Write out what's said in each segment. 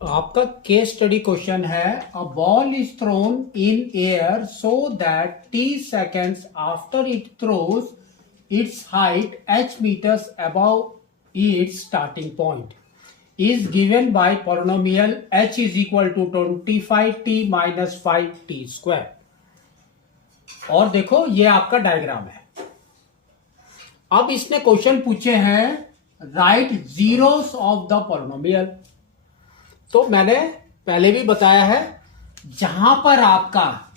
आपका case study question है a ball is thrown in air so that T seconds after it throws it's height h meters above its starting point is given by polynomial h is equal to 25t minus 5t square। और देखो ये आपका diagram है। अब इसने question पूछे हैं right zeros of the polynomial. तो मैंने पहले भी बताया है जहां पर आपका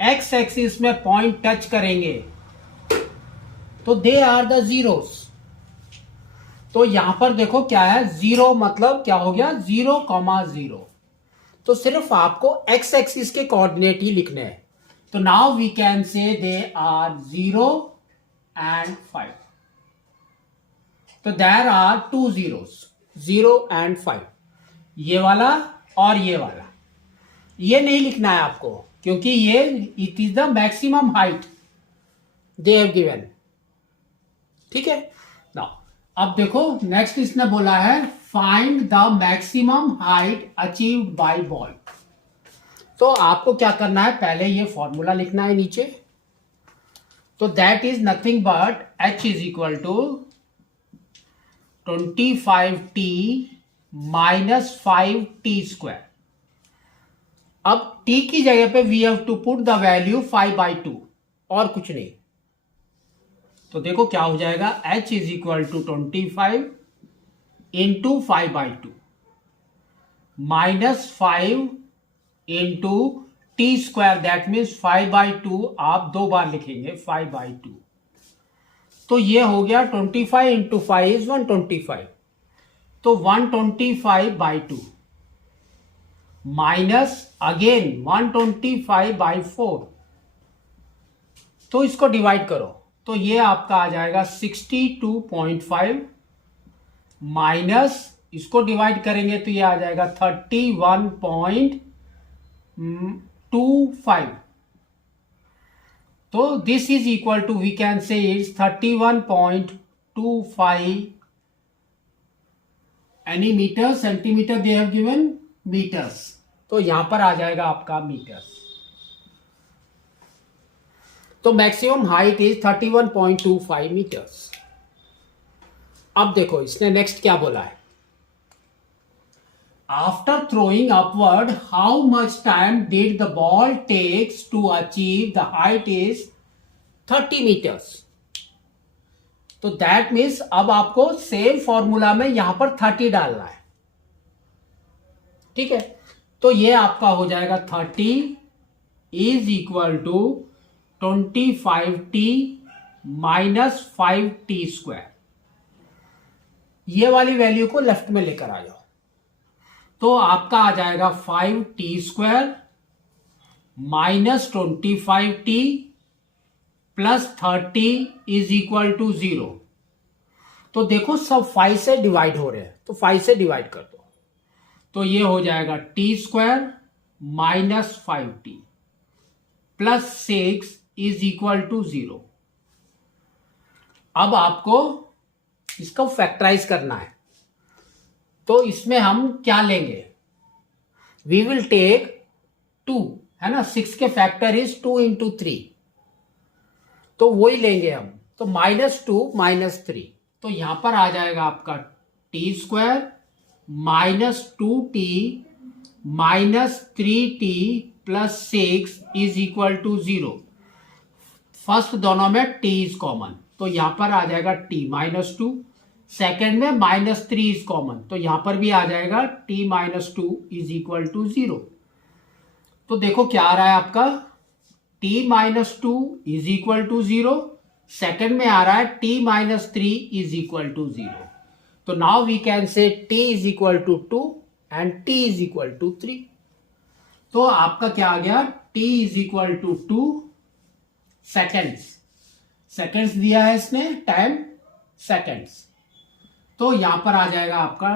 एक्स एक्सिस में पॉइंट टच करेंगे तो दे आर द जीरोस। तो यहां पर देखो क्या है, जीरो मतलब क्या हो गया, 0,0। तो सिर्फ आपको एक्स एक्सिस के कोऑर्डिनेट ही लिखने हैं। तो नाउ वी कैन से दे आर 0 एंड 5। तो there are two zeros, 0 and 5, ये वाला और ये वाला। ये नहीं लिखना है आपको क्योंकि ये it is the maximum height they have given. ठीक है ना। अब देखो नेक्स्ट इसने बोला है find the maximum height achieved by ball. तो आपको क्या करना है, पहले ये फॉर्मूला लिखना है नीचे। तो that is nothing but h is equal to 25t minus 5t square. अब t की जगह पे we have to put the value 5/2 और कुछ नहीं। तो देखो क्या हो जाएगा, h is equal to 25 into 5/2 minus 5 into t square, that means 5/2 आप दो बार लिखेंगे 5/2। तो ये हो गया 25 इंटू 5 इज 125। तो 125/2 माइनस अगेन 125/4। तो इसको डिवाइड करो तो ये आपका आ जाएगा 62.5 माइनस इसको डिवाइड करेंगे तो ये आ जाएगा 31.25। तो this is equal to we can say is 31.25 any meter, centimeter they have given meters. तो यहां पर आ जाएगा आपका मीटर्स। तो मैक्सिमम हाइट इज 31.25 मीटर्स। अब देखो इसने नेक्स्ट क्या बोला है, after throwing upward how much time did the ball takes to achieve the height is 30 meters. तो दैट मीन्स अब आपको सेम फॉर्मूला में यहां पर 30 डालना है। ठीक है, तो ये आपका हो जाएगा 30 is equal to 25t minus 5t square. ये वाली वैल्यू को लेफ्ट में लेकर आ जाओ तो आपका आ जाएगा 5t square minus 25t plus 30 is equal to 0। तो देखो सब 5 से डिवाइड हो रहे हैं तो 5 से डिवाइड कर दो। तो ये हो जाएगा t square minus 5t plus 6 is equal to 0। अब आपको इसको फैक्टराइज करना है। तो इसमें हम क्या लेंगे, वी विल टेक 2 है ना, 6 के फैक्टर इज 2 इंटू 3। तो वही लेंगे हम। तो -2 -3। तो यहां पर आ जाएगा आपका t square minus 2t minus 3t plus 6 is equal to 0। First दोनों में t इज कॉमन तो यहां पर आ जाएगा t -2। सेकेंड में -3 इज कॉमन तो यहां पर भी आ जाएगा t -2 इज इक्वल टू 0। तो देखो क्या आ रहा है आपका, t -2 is equal to 0। Second में आ रहा है t -3 इज इक्वल टू 0। तो now we can say t is equal to 2 and t is equal to 3। तो आपका क्या आ गया, t is equal to 2 seconds. Seconds दिया है इसने, टाइम सेकेंड्स। तो यहां पर आ जाएगा आपका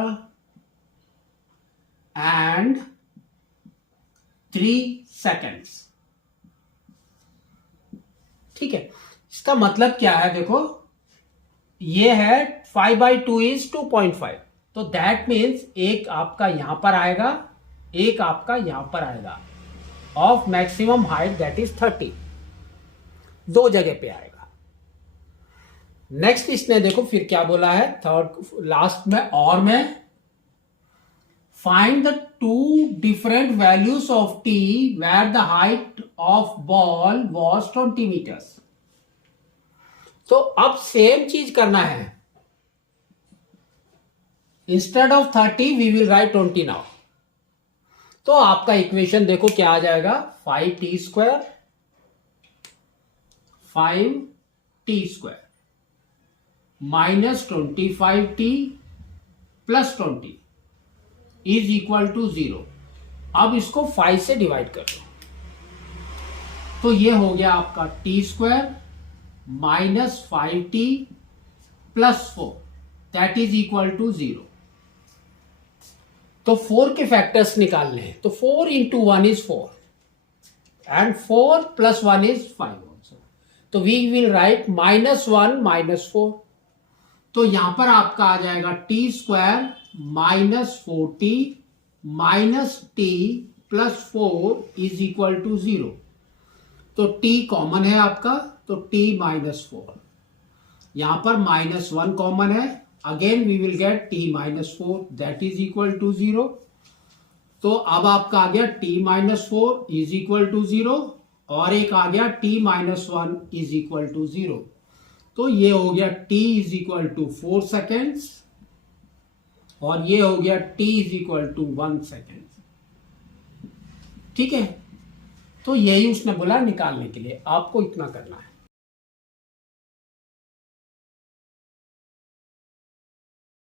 एंड 3 सेकेंड्स। ठीक है, इसका मतलब क्या है, देखो ये है 5/2 इज 2.5 तो दैट मीन्स एक आपका यहां पर आएगा, एक आपका यहां पर आएगा, of maximum height that is 30, दो जगह पे आएगा। नेक्स्ट इसने देखो फिर क्या बोला है, थर्ड लास्ट में, और में find the two different values of t where the height of ball was 20 meters. तो अब सेम चीज करना है, instead of 30 we will write 20 now. तो आपका इक्वेशन देखो क्या आ जाएगा, 5t² 5t² minus 25t plus 20 is equal to 0। अब इसको 5 से डिवाइड कर दो, तो ये हो गया आपका t² minus 5t plus 4 that is equal to 0। तो 4 के फैक्टर्स निकालने हैं, तो 4 into 1 is 4 and 4 plus 1 is 5 also. तो वी विल राइट -1 -4। तो यहां पर आपका आ जाएगा t² minus 4t minus t plus 4 is equal to 0। तो t कॉमन है आपका, तो t माइनस 4, यहां पर -1 कॉमन है, again we will get t minus 4 that is equal to 0। तो अब आपका आ गया t minus 4 is equal to 0, और एक आ गया t minus 1 is equal to 0। तो ये हो गया t is equal to 4 seconds, और ये हो गया t is equal to 1 second. ठीक है, तो यही उसने बोला निकालने के लिए आपको इतना करना है।